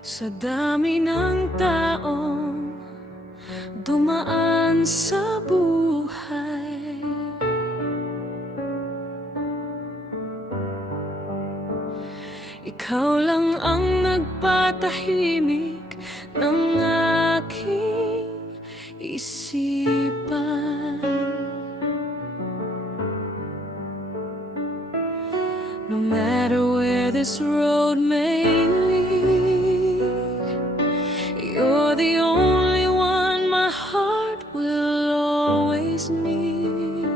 Sa dami ng taong dumaan sa buhay, ikaw lang ang nagpatahimik ng aking isipan. No matter where this road may lead, you're the only one my heart will always need.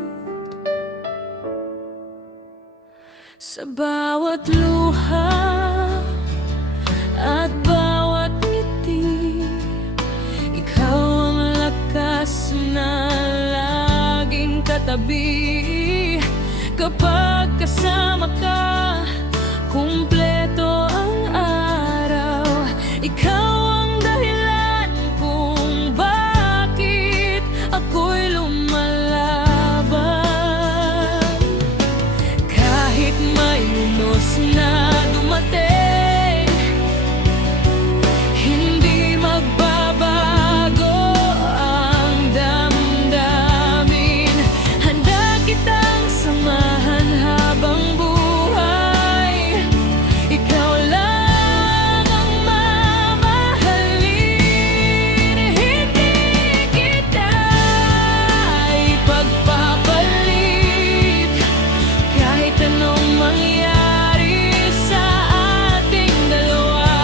Sa bawat luha at bawat ngiti, ikaw ang lakas na laging katabi. Kapag kasama ka, kumpleto ang araw. Ikaw ang dahilan kung bakit ako'y lumalaban. Kahit may unos na dumating, hindi magbabago ang damdamin. Handa kitang samahan habang buhay. Ikaw lang ang mamahalin. Hindi kita ipagpapalit kahit anong mangyari sa ating dalawa.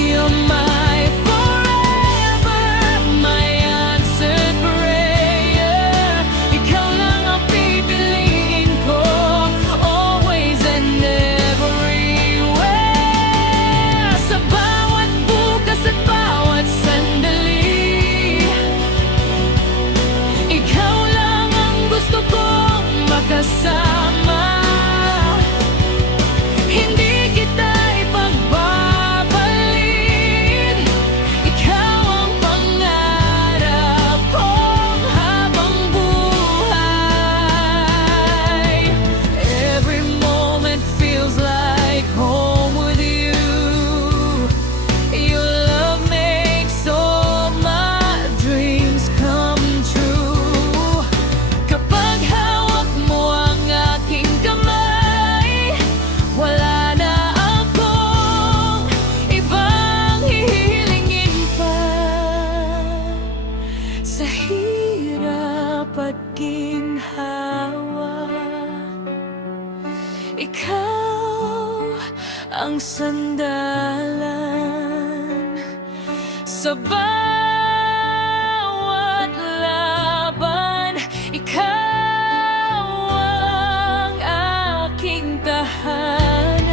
You're my forever, my answered prayer. Ikaw lang ang pipiliin ko, always and everywhere. Sa bawat bukas at bawat sandali, ikaw lang ang gusto kong makasama. Hindi kita ipagbabalit. Ikaw ang pangarap kong habang buhay. Every moment feels like home with you. Your love makes all my dreams come true. Kapag hawak mo ang aking kamay, wala na akong ibang hihilingin pa. Sa hirap at ginhawa, ikaw ang sandalan. Sa bawat laban, ikaw ang aking tahanan.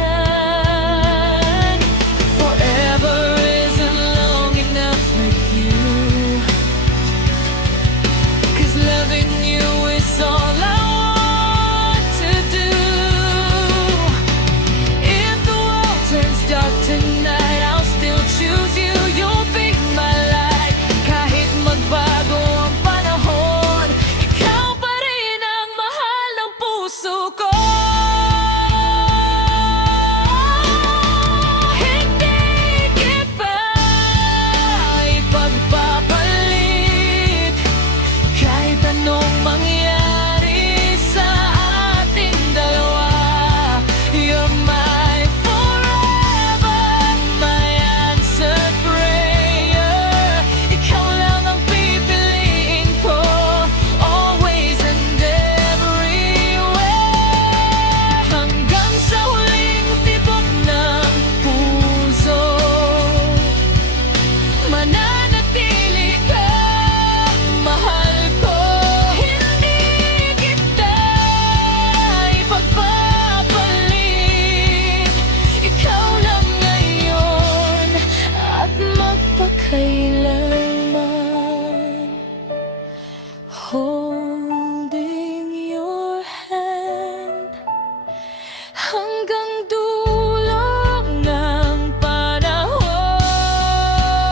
Forever isn't long enough with you, 'cause loving you is all I want to do. If the world turns dark tonight, I'll still choose you. You'll be my light. Kahit magbago ang panahon, ikaw pa rin ang mahal ng puso ko. Hindi kita ipagpapalit kahit anong mangyari sa ating dalawa. You're my forever, my answered prayer. Ikaw lang ang pipiliin ko, always and everywhere. Hanggang sa huling tibok ng puso, mananatili ka, mahal ko. Hindi kita ipagpapalit. Ikaw lang ngayon at magpakailanman. Holding your hand hanggang dulo ng panahon.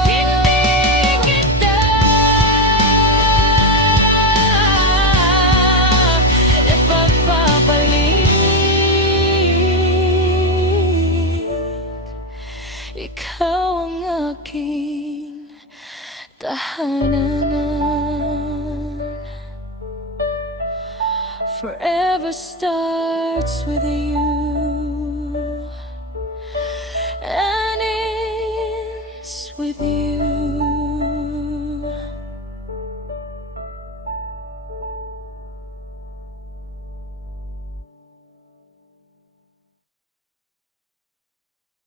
Hindi kita ipagpapalit. Ikaw aking tahanan. Forever starts with you and ends with you.